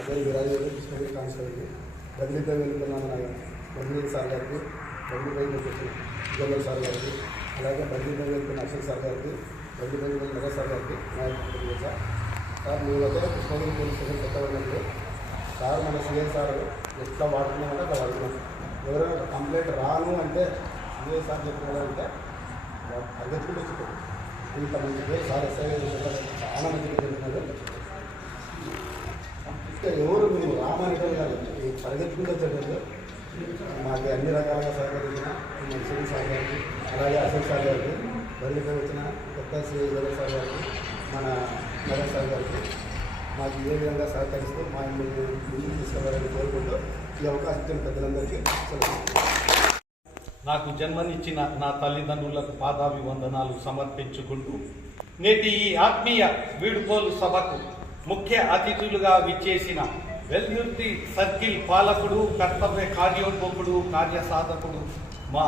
అదే విరాజు కృష్ణగిరి కాన్స్టేబుల్కి బదిలీపై వెళ్తున్న మన బదిలీ సార్ గారికి బదిలీపై వచ్చిన జనరల్ సార్ గారికి అలాగే బదిలీపై వెళ్తున్న అక్షయ్ సార్ గారికి బదిలీపై వెళ్తున్న నగర్ సార్ గారికి సార్ సార్ మేమైతే కృష్ణగిరి పోలీస్ స్టేషన్ కొత్తవాళ్ళండి సార్ మన సిఐ సార్ ఎట్లా వాడుతున్నామంటే అట్లా వాడుతున్నాం. ఎవరైనా కంప్లైంట్ రాను అంటే సిఐ సార్ చెప్పినారంటే పరిగెత్తుకుంటూ వచ్చుకోండి. ఇంత మంచిది సార్ ఎస్ఐ చాలా మంచిగా చెప్తున్నారు. ఎవరు మీరు రామానికల్ కాదు పరిగెత్తుకుంటూ వచ్చేటప్పుడు మాకు అన్ని రకాలుగా సహకరించిన సిఐ సార్ గారికి అలాగే అశోక్ సార్ గారికి బదిలీపై వచ్చిన కొత్త సిఐ సార్ గారికి మన నగర్ సార్ గారికి మాకు ఏ విధంగా సహకరిస్తూ మా ముందుకు తీసుకెళ్లాలని కోరుకుంటూ ఈ అవకాశం ఇచ్చిన పెద్దలందరికీ నాకు జన్మనిచ్చిన నా తల్లిదండ్రులకు పాదాభివందనాలు సమర్పించుకుంటూ నేటి ఈ ఆత్మీయ వీడుకోలు సభకు ముఖ్య అతిథులుగా విచ్చేసిన వెల్దుర్తి సర్కిల్ పాలకుడు, కర్తవ్య కార్యోన్ముఖుడు, కార్యసాధకుడు మా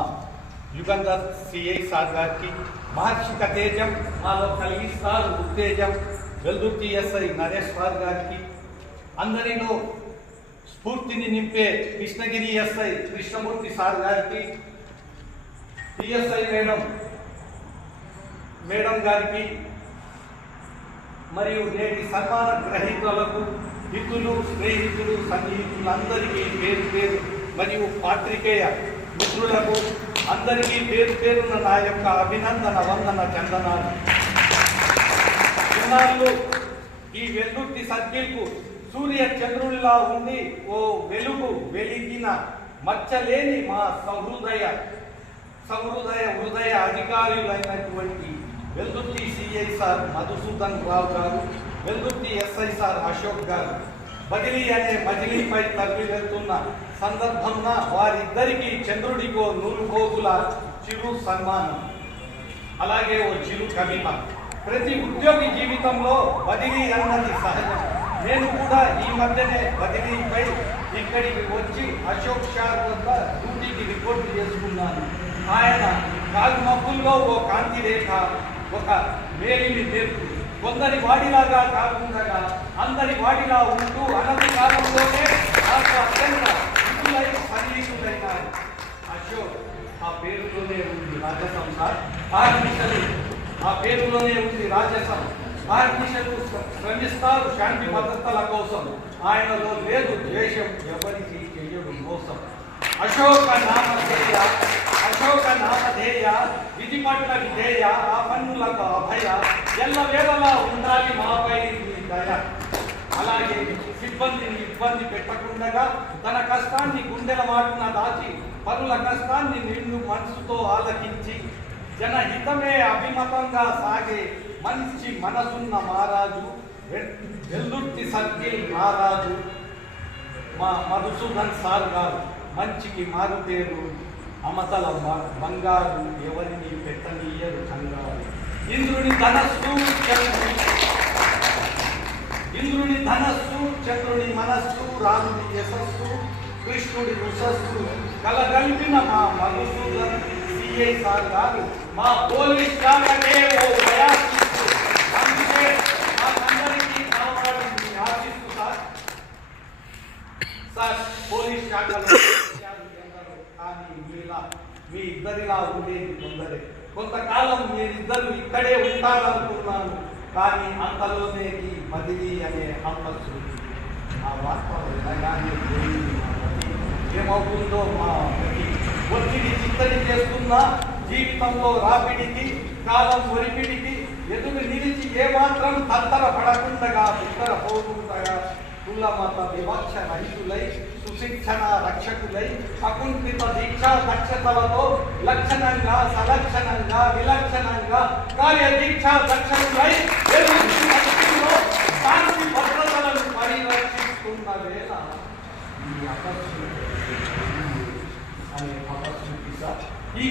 యుగంధర్ సిఐ సార్ గారికి, మహర్షిక తేజం మాలో కలిగిస్తారు ఉత్తేజం వెల్దుర్తి ఎస్ఐ నరేష్ సార్ గారికి, అందరిలో స్ఫూర్తిని నింపే కృష్ణగిరి ఎస్ఐ కృష్ణమూర్తి సార్ గారికి, పిఎస్ఐ మేడం గారికి మరియు నేటి సన్మాన గ్రహీతలకు, హితులు, స్నేహితులు, సన్నిహితులందరికీ పేరు పేరు మరియు పాత్రికేయ మిత్రులకు అందరికీ పేరు పేరున నా యొక్క అభినందన వందన చందనాలు. ఇన్నాళ్ళు ఈ వెల్దుర్తి సర్కిల్కు సూర్య చంద్రుడిలా ఉండి ఓ వెలుగు వెలిగిన మచ్చలేని మా హృదయ అధికారులైనటువంటి వెల్దుర్తి సిఐ సార్ మధుసూదన్ రావు గారు, వెల్దుర్తి ఎస్ఐ సార్ అశోక్ గారు బదిలీ అనే మజిలీపై తరలి వెళ్తున్న సందర్భంన వారిద్దరికీ చంద్రుడికో నూరు గోగుల చిరు సన్మానం, అలాగే ఓ చిరు కవిత. ప్రతి ఉద్యోగి జీవితంలో బదిలీ అన్నది సహజం. నేను కూడా ఈ మధ్యనే బదిలీపై ఇక్కడికి వచ్చి అశోక్ సార్ వద్ద డ్యూటీకి రిపోర్ట్ చేసుకున్నాను. ఆయన కాలుమబ్బుల్లో ఓ కాంతి రేఖ, ఒక మేలిని నేర్పు, కొందరి వాడిలాగా కాకుండా అందరి వాడిలా ఉంటూ అనతి కాలంలోనే నాకు అత్యంత విపులై సన్నిహితులైనారు. అశోక్ ఆ పేరులోనే ఉంది రాజసం సార్. ఆర్మిషలు ఆ పేరులోనే ఉంది రాజసం. ఆర్మిషలు శ్రమిస్తారు శాంతి భద్రతల కోసం. ఆయనలో లేదు ద్వేషం, ఎవరికి చెయ్యడు మోసం. అశోక నామధేయ విధి పట్ల విధేయ, ఆ పన్నులకు అభయ, ఎల్ల వేళలా ఉండాలి మాపై దయ. అలాగే సిబ్బందిని ఇబ్బంది పెట్టకుండా తన కష్టాన్ని గుండెల మాటున దాచి, పనుల కష్టాన్ని నిండు మనసుతో ఆలకించి, జనహితమే అభిమతంగా సాగే మంచి మనసున్న మహారాజు వెల్దుర్తి సర్కిల్ మహారాజు మా మధుసూదన్ సార్ గారు. మంచికి మారుపేరు, అమతల బంగారు, ఎవరిని పెట్టనీయరు కంగారు. ఇంద్రుని ధనస్సు చంద్రుని మనస్సు, రాముని యశస్సు, కృష్ణుడి ఉషస్సు కలగలిపిన మా మధుసూదన్ సిఐ సార్ గారు మా పోలీస్ శాఖకే ఓ ప్రయాసిస్తూ, అందుకే మాకందరికీ కావాలని ఆశిస్తూ సార్ పోలీస్ శాఖలో కానీ మీ ఇద్దరిలా ఉండేది కొందరే. కొంతకాలం మీరిద్దరు ఇక్కడే ఉంటారనుకున్నాను, కానీ అంతలోనే ఈ బదిలీ అనే హంపసు ఆ వాస్తవం వినగానే ఏమవుతుందో మా ఒత్తిడి చిత్తడి చేస్తున్న జీవితంలో రాపిడికి, కాలం ఒరిపిడికి ఎదురు నిలిచి ఏమాత్రం తత్తర పడకుండగా, ఉత్తర పోతుండగా కులమత వివక్ష రహితులై, సుశిక్షణ రక్షకులై, అకుంఠిత దీక్షా దక్షతలతో లక్షణంగా, సలక్షణంగా, విలక్షణంగా కార్యదీక్షా దక్షకులై శాంతి భద్రతలను పరిరక్షిస్తున్న వేళ ఈ ఈ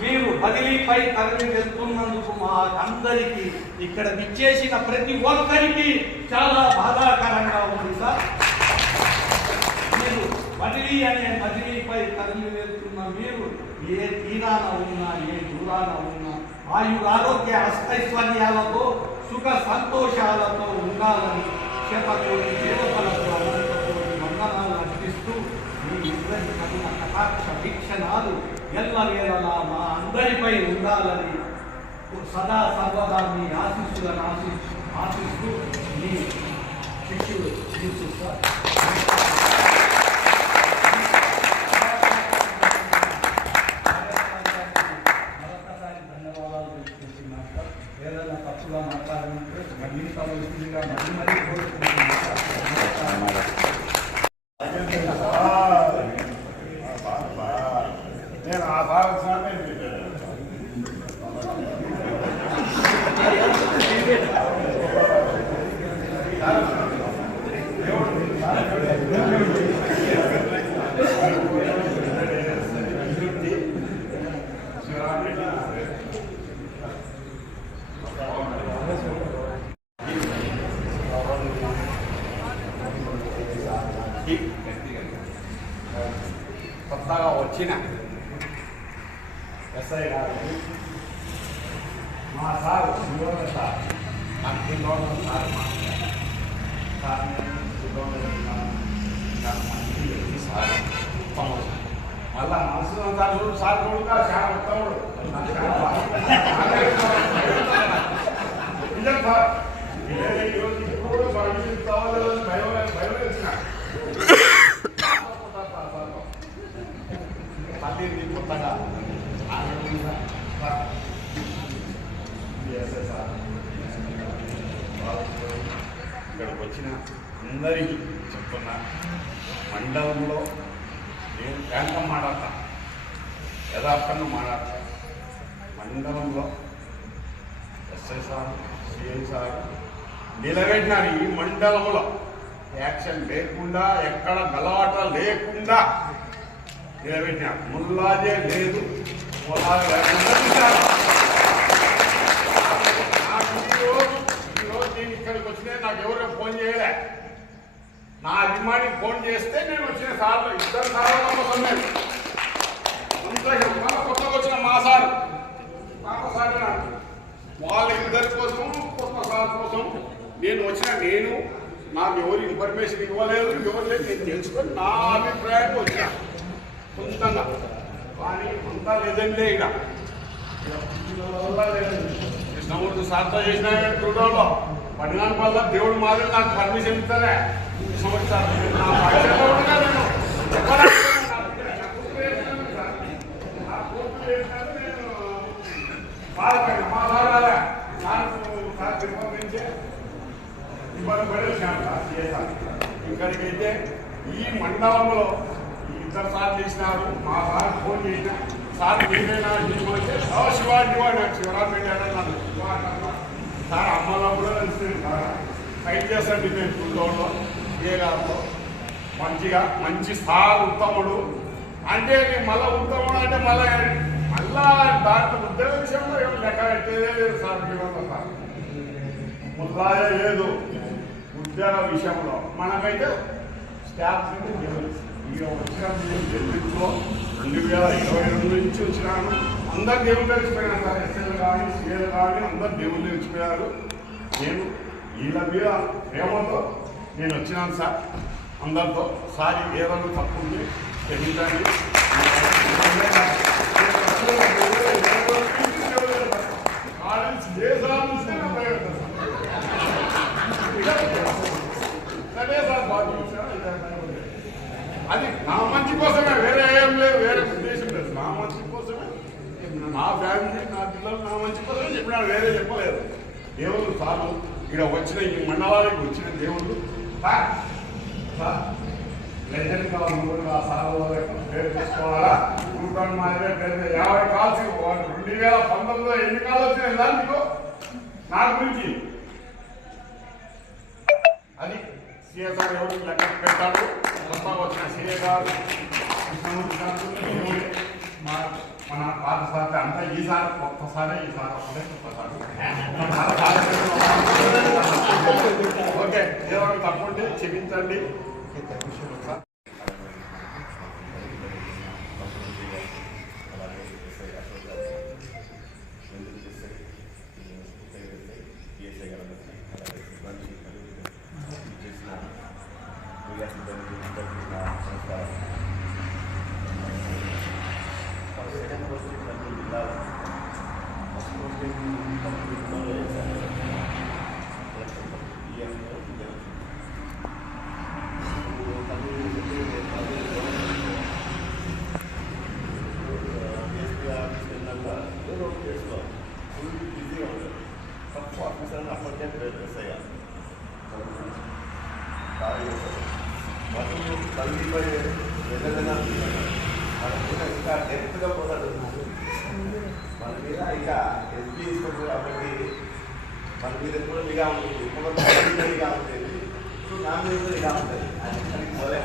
మీరు బదిలీపై తరలి వెళ్తున్నందుకు మా అందరికీ, ఇక్కడ విచ్చేసిన ప్రతి ఒక్కరికి చాలా బాధాకరంగా ఉంది సార్. మీరు బదిలీపై తరలి వెళ్తున్న మీరు ఏ తీరాన ఉన్నా, ఏ దూరాన ఉన్నా ఆయురారోగ్య అష్టైశ్వర్యాలతో, సుఖ సంతోషాలతో ఉండాలని శతకోటి దేవతలకు అనంతకోటి వందనాలు అర్పిస్తూ మీ ఇద్దరి కరుణ కటాక్ష వీక్షణాలు ఎల్లవేళలా మా అందరిపై ఉండాలని సదా సర్వదా మీ ఆశీస్సులను ఆశిస్తూ మీ శిష్యుడు తీసుకుంటారు. మరొకసారి ధన్యవాదాలు తెలుసుకుంటున్నాను. ఏదైనా తప్పుగా మాట్లాడాలంటే మళ్ళీ సమస్యగా మళ్ళీ కోరుకుంటున్నాను. నేను ఆ భాగస్వామి కొత్తగా వచ్చిన ఎస్ఐ గారు మా సార్ శివోదయ సార్ నాకు శివోదయ సార్ సార్ సార్ మళ్ళా మనసు సార్ చూడు సార్ చూడుగా చాలా ఉత్తముడు సార్ ఈరోజు ఇప్పుడు పర్మిషన్ కావాలని భయం వచ్చిన మళ్ళీ కొత్తగా ఇక్కడికి వచ్చిన అందరికీ చెప్తున్నా, మండలంలో నేను బ్యాంకం మాట్లాడతా, యథార్థంగా మాట్లాడతా. మండలంలో ఎస్ఐ సార్ సిఐ సార్ నిలబెట్టినారు. ఈ మండలంలో యాక్షన్ లేకుండా, ఎక్కడ గలాట లేకుండా నిలబెట్టినారు. ముల్లాజే లేదు, ముల్లాజే లేకుండా. ఈరోజు నేను ఇక్కడికి వచ్చినా నాకు ఎవరో ఫోన్ చేయలే. నా అభిమానికి ఫోన్ చేస్తే నేను వచ్చిన సార్లు ఇద్దరు సార్లు కోసం నేను అంతా కొత్తగా వచ్చిన మా సార్ పాప సార్ వాళ్ళ ఇద్దరి కోసం కొత్త సార్ కోసం నేను వచ్చిన. నేను నాకు ఎవరు ఇన్ఫర్మేషన్ ఇవ్వలేదు, ఎవరు లేదు, నేను తెలుసుకొని నా అభిప్రాయానికి వచ్చిన సొంతంగా. కానీ అంతా లేదంటే ఇక కృష్ణమూర్తి సార్తో చేసిన చూడడంలో పడినాని వల్ల దేవుడు మాదిరి నాకు పర్మిషన్ ఇస్తారే. కృష్ణమూర్తి సార్ నా పక్షంలో ఉండగా నేను బాధపడిన మా సార్ రాలే సార్ తిరుపతి ఇబ్బంది పడేసాను. ఇక్కడికైతే ఈ మండలంలో ఇద్దరు సార్ చేసినారు. మా సార్ ఫోన్ చేసిన సార్ ఏమైనా అంటే శివాజీ నాకు శివరాజ్ పెట్టాడన్నాను. సార్ అమ్మలో కూడా తెలిసింది సార్ ఫైట్ చేస్తాడు నేను గుంటూరులో ఏ గారితో మంచిగా మంచి సార్ ఉత్తముడు. అంటే మళ్ళీ ఉత్తముడు అంటే మళ్ళా దాంట్లో ఉద్యోగ విషయంలో ఏం లెక్క పెట్టేదే సార్ సార్ ముల్లాయే లేదు. ఉద్యోగ విషయంలో మనకైతే స్టాఫ్ ఇక వచ్చిన ఢిల్లీలో 2022 నుంచి వచ్చినాను. అందరు దేవుళ్ళు తెలిసిపోయినాను సార్. ఎస్ఎల్ కానీ సిఎల్ కానీ అందరు దేవుళ్ళు తెలిసిపోయారు. నేను వీళ్ళ మీద ప్రేమతో నేను వచ్చినాను సార్. అందరితో సారి ఏదైనా తప్పు ఉంది క్షమించండి. అది నా మంచి కోసమే, వేరే ఏం లేదు, వేరే ఉద్దేశం లేదు. నా మంచి కోసమే, నా ఫ్యామిలీ నా పిల్లలు నా మంచి కోసమే చెప్పినాడు, వేరే చెప్పలేదు. దేవుళ్ళు సార్లు ఇక్కడ వచ్చిన ఈ మండలానికి వచ్చిన దేవుళ్ళు లెజెండ్ కావాలి. ఆ సార్లు పేరు తీసుకోవాలా ఉంటాను మాదిరే పేరు 50 కాల్స్ 2019లో ఎన్ని కాలు వచ్చినాయి దానికి నా గురించి. అది సీఏ సార్ ఎవరు లెక్క పెట్టాడు. కొత్తగా వచ్చిన సీఏ గారు మన పాత సార్ అంతా ఈసారి కొత్తసారి ఈసారి ఒకటే కొత్తసారి. ఓకే, ఏదైనా తప్పుంటే క్షమించండి. ఆఫీసర్ అప్పటికే ప్రెస్ అయ్యాను. వాళ్ళు తల్లిపై వెళ్ళదన్నా మన మీద ఇంకా డెప్త్గా పోరాడుతున్నారు. మన మీద ఇంకా ఎస్పీ ఇస్తారు కాబట్టి మన మీద ఎప్పుడు నిఘా ఉంటుంది. ఇప్పుడు నిఘా ఉంటుంది, ఇప్పుడు నా మీద నిఘా ఉంటుంది. అది పోలే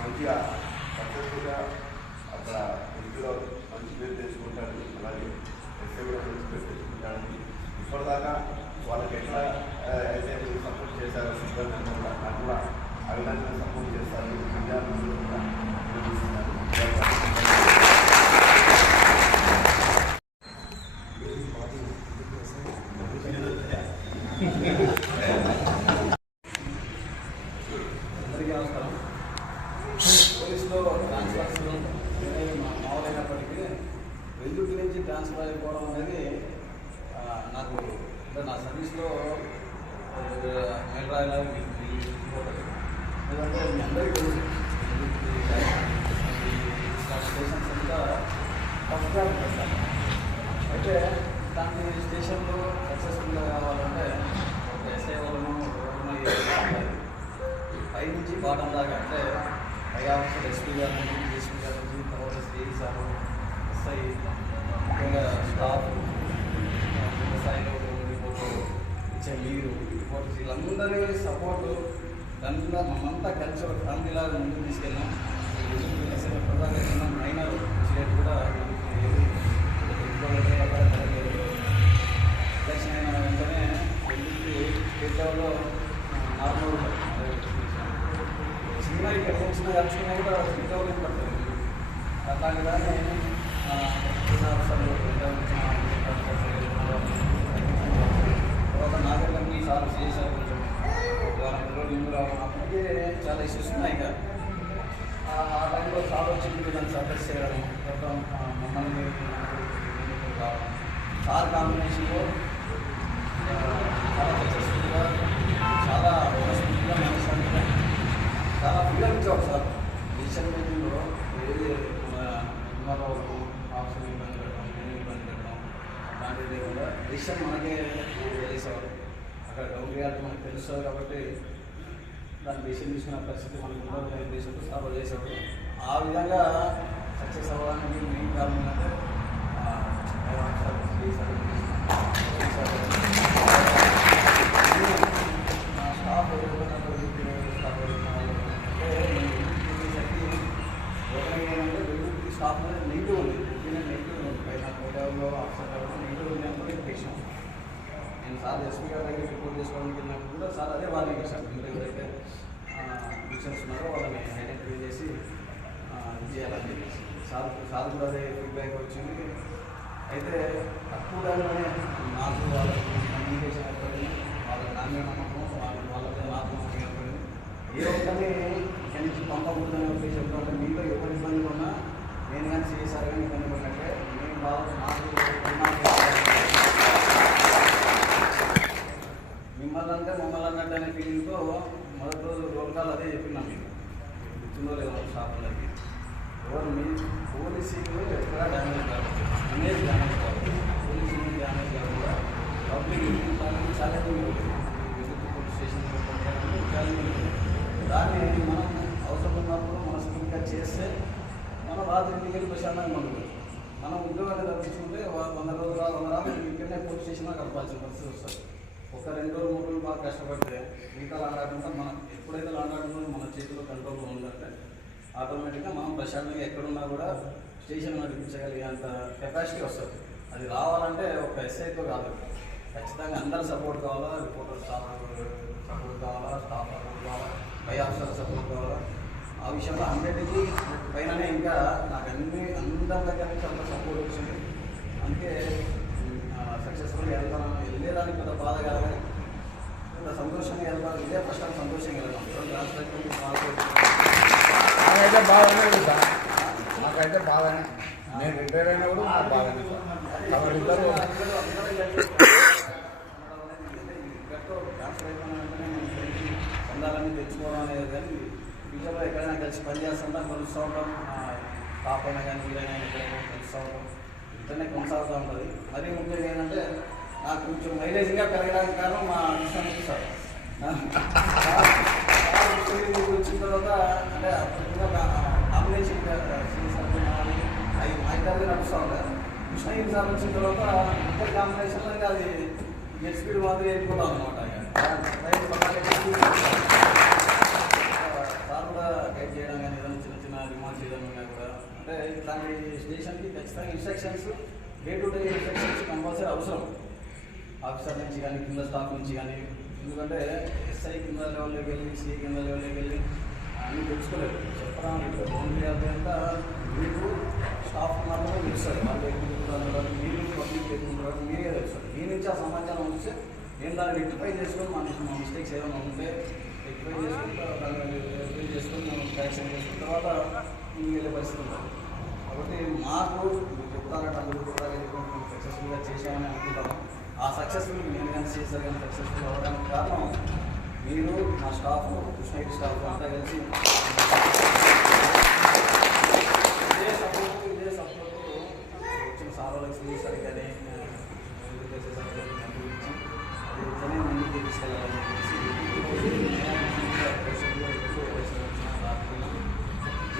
మంచిగా సక్సెస్ఫుల్గా అక్కడ ఎస్పీలో మంచి పేరు తెచ్చుకుంటాడు. అలాగే ఎస్పీ కూడా మంచి పేరు తెచ్చుకుంటాడని ఇప్పటిదాకా వాళ్ళకి ఎట్లా అయితే సపోర్ట్ చేశారో సిబ్బంది అంతా కూడా నాకు కూడా ఆ విధంగా సపోర్ట్ చేస్తారు. విద్యార్థులు కూడా అందరికీ నమస్కారం. పోలీసులో ట్రాన్స్ఫర్స్ మామూలైనప్పటికీ వెల్లుల్లి నుంచి ట్రాన్స్ఫర్ అయిపోవడం అనేది నాకు అంటే నా సర్వీస్లో మేల్రాయలా ఎందుకంటే మీ అందరికీ తెలుసు స్టేషన్స్ అంతా టఫ్గా ఉంటాయి. అయితే దాన్ని స్టేషన్లో సక్సెస్ఫుల్గా కావాలంటే ఒక ఎస్ఐ వాళ్ళను పై నుంచి బాటం దాకా అంటే పై ఆఫీసర్ ఎస్పీ గారి నుంచి డిఎస్పీ గారి నుంచి తర్వాత సిఐ సార్ ఎస్ఐ ముఖ్యంగా స్టాఫ్ స్థాయిలో రిపోర్టు ఇచ్చే మీరు రిపోర్ట్స్ వీళ్ళందరి సపోర్టు దానిలో మనంతా కలిసి ఒక ఫ్యామిలీలాగా ముందుకు తీసుకెళ్ళాం. ప్రధానంగా మైనర్ ఇన్సిడెంట్ కూడా ఎలక్షన్ అయిన వెంటనే వెళ్ళి స్టేట్ లెవెల్లో నార్మల్ చిన్న ఇక్కడ చిన్న కలుసుకున్నా కూడా స్టేట్ లెవెల్ పడుతుంది. అట్లాంటి దాన్ని తర్వాత నాగరికంగా సార్ చేశారు. కొంచెం వారం రోజులు ముందు రావడం అప్పటికే చాలా ఇష్యూస్ ఉన్నాయి. ఇంకా ఆ టైంలో సార్ వచ్చి దాన్ని సక్సెస్ చేయడం మొత్తం మమ్మల్ని సార్ కాంబినేషన్లో చాలా సక్సెస్ఫుల్గా చాలా స్మూత్గా మనశ్శాంతిగా చాలా ఫ్రీడమ్ ఇచ్చాడు సార్. డిసిషన్ మేకింగ్లో ఏది ఉన్నవాళ్ళు ఆప్షన్ ఇబ్బంది పెట్టడం, నేను ఇబ్బంది పెట్టడం అలాంటిది కూడా డిసిషన్ మనకే చేసేవాడు. అక్కడ గ్రౌండ్ రియాలిటీ మనకు తెలుస్తుంది కాబట్టి దాన్ని డిసిషన్ తీసుకున్న పరిస్థితి మనకు ఉండదు ఉద్దేశంతో సార్ చేసేవాడు. ఆ విధంగా సక్సెస్ అవ్వడానికి మెయిన్ కారణం ఏంటంటే స్టాఫ్ స్టాఫ్ నెగిటివ్ ఉంది. నెగిటివ్ ఉంది పైన కోటాలో ఆఫీసర్ కాబట్టి నెగిటివ్ ఉంది అంటే విషయం. నేను సార్ ఎస్పీ గారి దగ్గర రిపోర్ట్ చేసుకోవడానికి వెళ్ళినప్పుడు కూడా సార్ అదే వాళ్ళకి ఇచ్చాను. మీరు ఎవరైతే మిషన్స్ ఉన్నారో వాళ్ళని ఐడెంటిఫై చేసి చేయాలని చెప్పేసి సార్ కూడా అదే ఫీడ్బ్యాక్ వచ్చింది. అయితే తక్కువ టైంలోనే నాకు వాళ్ళకి కమ్యూనికేషన్ ఏర్పడింది, వాళ్ళకి నా మీద నమ్మకం, వాళ్ళకి నాకు నమ్మకం ఏర్పడింది. ఏ ఒక్కరిని ఇక్కడి నుంచి పంపకూడదని చెప్పి చెప్తామంటే మీలో ఎవరి ఇబ్బందులు ఉన్నా నేను కానీ చేశారు కానీ ఇబ్బంది పడినట్టే నేను బాగా మిమ్మల్ని అంటే మమ్మల్ని అన్నట్టు అనే ఫీలింగ్తో మొదటి రోజు రోల్ కాల్ అదే చెప్పినాం. మీకు గుర్తుందో లేదో షాపులకి ఎవరు మీ పోలీసింగ్ ఎక్కడా డ్యామేజ్ కాదు, ఇమేజ్ డ్యామేజ్ కాదు, పోలీసింగ్ డ్యామేజ్ కాకుండా పబ్లిక్ ఛాలెంజింగ్ ఉంటుంది. పోలీస్ స్టేషన్ ఛాలెంజింగ్ ఉంటుంది. దాన్ని మనం అవసరం ఉన్నప్పుడు మనస్ఫూర్తిగా చేస్తే మనం రాత్రి ఇంటికి వెళ్ళి ప్రశాంతంగా మనం ఉద్యోగాన్ని తప్పించుకుంటే 100 రోజులు ఇక్కడనే పోలీస్ స్టేషన్లో గడపాల్సిన పరిస్థితి వస్తుంది. ఒక 2 రోజులు 3 రోజులు బాగా కష్టపడితే మిగతా లాండాకుండా మనం ఎప్పుడైతే లాండాడుతుందో మన చేతిలో కంట్రోల్లో ఉందంటే ఆటోమేటిక్గా మనం ప్రశాంతంగా ఎక్కడున్నా కూడా స్టేషన్ నడిపించగలిగే అంత కెపాసిటీ వస్తుంది. అది రావాలంటే ఒక ఎస్ఐతో కాదు, ఖచ్చితంగా అందరూ సపోర్ట్ కావాలా, రిపోర్టర్ స్టాఫ్ సపోర్ట్ కావాలా, స్టాఫ్ సపోర్ట్ కావాలా, పై ఆఫీసర్ సపోర్ట్ కావాలా. ఆ విషయంలో 100కి పైననే ఇంకా నాకు అందరి దగ్గర నుంచి అంత సపోర్ట్ వచ్చింది. అందుకే సక్సెస్ఫుల్గా వెళ్ళేదానికి పెద్ద బాధ కాదు కానీ ఇంత సంతోషంగా వెళ్తాను. ఇదే ఫస్ట్ టైం సంతోషంగా వెళ్తాం. నాకైతే బాగానే ఉంటా, నాకైతే బాగానే, నేను రిటైర్ అయినా కూడా నాకు బాగానే. ఇద్దరు ట్రాన్స్ఫర్ అయిపోయిన వెంటనే పొందాలని తెచ్చుకోవడం అనేది కానీ ఫ్యూచర్లో ఎక్కడైనా కలిసి పనిచేస్తుంటాం, కలుస్తూ ఉంటాం. టాప్ అయినా కానీ వీలైనా ఎక్కడైనా కలుస్తూ ఉంటాం. ఇట్లనే కొనసాగుతూ ఉంటుంది. మరీ ముఖ్యంగా ఏంటంటే నాకు కొంచెం మైలేజ్గా పెరగడానికి కారణం మా కృష్ణమూర్తి సార్. వచ్చిన తర్వాత అంటే అప్పటిగా కాంబినేషన్ అవి మా ఇద్దరు నడుస్తూ ఉంటారు. కృష్ణగిరి సార్ వచ్చిన తర్వాత ఇద్దరు కాంబినేషన్లో అది నెట్ స్పీడ్ మాత్రం వెళ్ళిపోతాం అనమాట. సార్ కూడా గైడ్ చేయడం కానీ ఏదైనా చిన్న చిన్న రిమార్క్స్ చేయడం కానీ కూడా అంటే ఇట్లాంటి స్టేషన్కి ఖచ్చితంగా instructions day to day instructions compulsory అవసరం. ఆఫీసర్ నుంచి కానీ కింద స్టాఫ్ నుంచి కానీ, ఎందుకంటే ఎస్ఐ కింద లెవెల్లోకి వెళ్ళి సిఐ కింద లెవెల్లోకి వెళ్ళి అన్నీ తెలుసుకోలేదు. చెప్పడం ఇక్కడ ఓన్లీ అదంతా మీకు స్టాఫ్ మాత్రమే తెలుస్తుంది. వాళ్ళు ఎక్కువ మీరు పబ్లిక్ ఎక్కువ మీరే తెలుస్తుంది. మీ నుంచి ఆ సమాచారం వస్తే నేను దాన్ని రెక్టిఫై చేసుకొని మా మిస్టేక్స్ ఏమైనా ఉంటే రెక్టిఫై చేసుకుని దాన్ని రెక్టిఫై చేసుకొని మనం కరెక్షన్ చేసుకున్న తర్వాత ముందుకు వెళ్ళే పరిస్థితి ఉంటుంది. కాబట్టి మాకు మీరు చెప్తారంటే అందరూ కూడా సక్సెస్ఫుల్గా చేసామని అనుకుంటాము. ఆ సక్సెస్ఫుల్ నేను కానీ చేశారు కానీ సక్సెస్ఫుల్ అవ్వడానికి కారణం మీరు, మా స్టాఫ్, కృష్ణగిరి స్టాఫ్ అంతా కలిసి ఇదే సపోర్టు వచ్చిన సార్వలకి సరిగ్గానే అది ఇట్లనే ముందుకు తీసుకెళ్ళాలని చెప్పేసి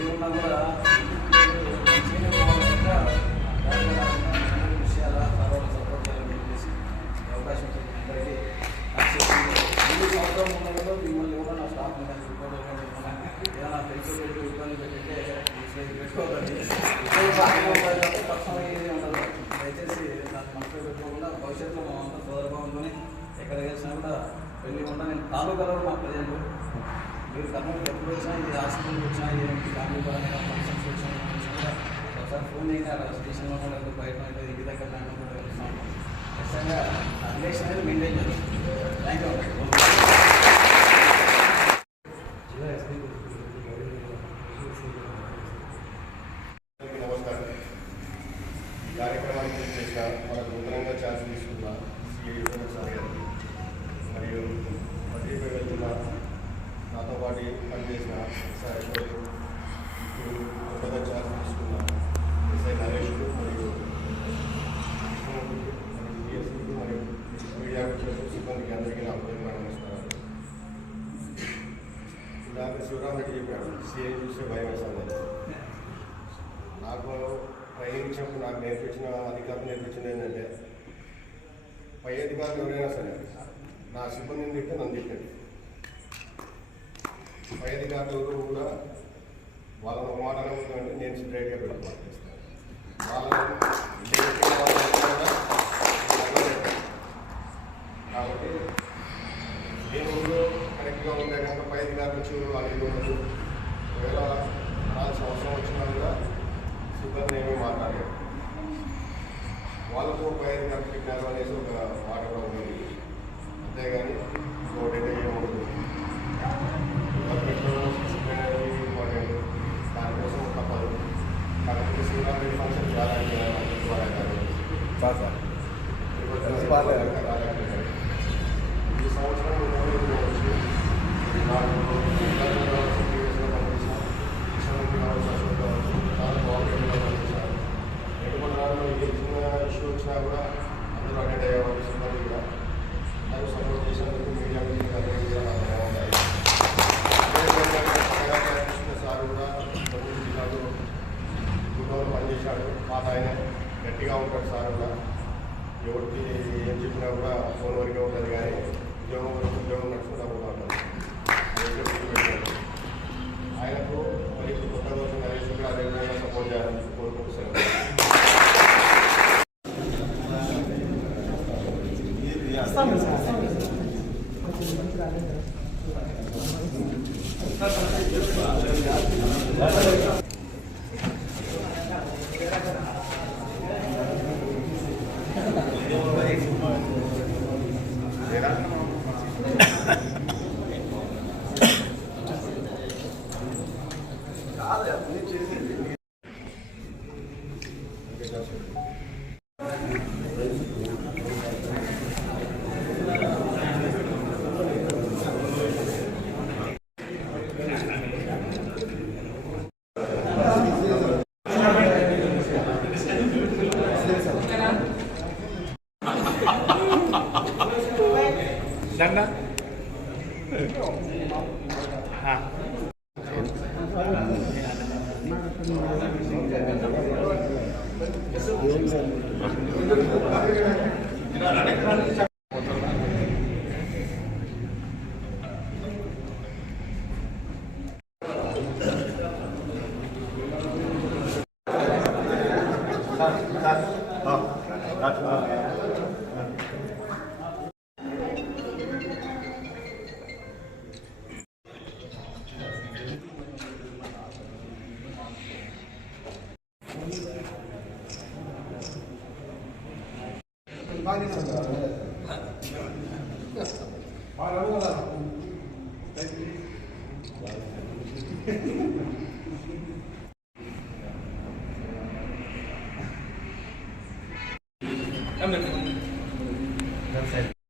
ఏమన్నా కూడా విషయాల సార్వలకు సపోర్ట్ చేయాలని చెప్పేసి అవకాశం అందరికీ సంవత్సరం ఉన్నదో మిమ్మల్ని కూడా నా స్టాఫ్ ఏదైనా తెలిసి ఇబ్బంది పెట్టింటే పెట్టుకోవాలండి. పర్సనల్ ఏది ఉండదు. దయచేసి దాన్ని మనసులో పెట్టుకోకుండా భవిష్యత్తులో మా అంతా సోదరభావంతో ఎక్కడ వేసినా కూడా వెళ్ళి ఉంటా. నేను తాలూకాలో మా ప్రజెంట్ మీరు కర్నూలు ఎప్పుడు వచ్చినా ఇది హాస్పిటల్కి వచ్చినా ఏంటి ఫ్యామిలీ పరంగా ఫంక్షన్స్ వచ్చినా ఒకసారి ఫోన్ చేయండి. అక్కడ స్టేషన్లో కూడా బయట ఇంటి దగ్గర కూడా వెళ్తున్నాం. ఖచ్చితంగా రిలేషన్ అనేది మెయింటైన్ చేస్తాం. Thank you. నమస్కారం. ఈ కార్యక్రమానికి చేసిన మనకు నూతనంగా ఛాన్స్ తీసుకున్న సిఐ సార్ గారికి మరియు బదిలీపై వెళ్తున్న నాతో పాటు పనిచేసిన ఎస్ఐ అశోక్, ఇప్పుడు కొత్తగా ఛాన్స్ తీసుకున్న ఎస్ఐ నరేష్ మరియు డిఎస్పీ మరియు మీడియా సిబ్బందికి అందరికీ నా హృదయపూర్వక నమస్కారాలు. డాక్టర్ శివరామ్ రెడ్డి చెప్పాడు సిఐ చూస్తే భయం వేస్తుంది. నాకు ట్రైనింగ్ ఇచ్చినప్పుడు నాకు నేర్పించిన అధికారులు నేర్పించింది ఏంటంటే పై అధికారులు ఎవరైనా సరే నా సిబ్బందిని తింటే నన్ను తిట్టండి. పై అధికారులు ఎవరు కూడా వాళ్ళ మాటలు అంటే నేను స్ట్రైట్గా పెట్టుకోవాలి. కాబట్టి నేను కరెక్ట్గా ఉండే కనుక పై అధికారులు వచ్చి వాళ్ళు ఉండదు. ఒకవేళ రాల్సిన అవసరం వచ్చినా కూడా సిబ్బంది ఏమీ మాట్లాడారు. వాళ్ళకు పై అధికారులు పెట్టినారు అనేసి ఒక మాట కూడా ఉంది. అంతేగాని ఇంకోటి ఏముండదు. గవర్నమెంట్లో ఇంపార్టెంట్, దానికోసం తప్పదు. కాకపోతే శివరాత్రి ఫంక్షన్ చేయాలంటే ఈ సంవత్సరం వచ్చి నాకు చాలా బాగుంటుంది పనిచేశారు. ఎటువంటి ఏ చిన్న ఇష్యూ వచ్చినా కూడా అందరూ అటెండ్ అయ్యేవాళ్ళు. సిబ్బంది కూడా అందరూ సపోర్ట్ చేసినందుకు మీడియా అందరికీ కూడా నాకు బాగుంటాయి. సార్ కూడా తొమ్మిది జిల్లాలో గుంటూరు పనిచేశాడు. పాత ఆయన గట్టిగా ఉంటాడు. సార్ కూడా ఎవరికి ఏం చెప్పినా కూడా ఫోన్ వరకే ఉంటుంది, కానీ ఉద్యోగం నడుచుకుంటా కూడా ఉంటుంది. ఆయనకు మరి కొత్త కోసం నరేష్ కూడా అదేవిధంగా సపోర్ట్ చేయాలని కోరుకుంటున్నాను. దండ Come in.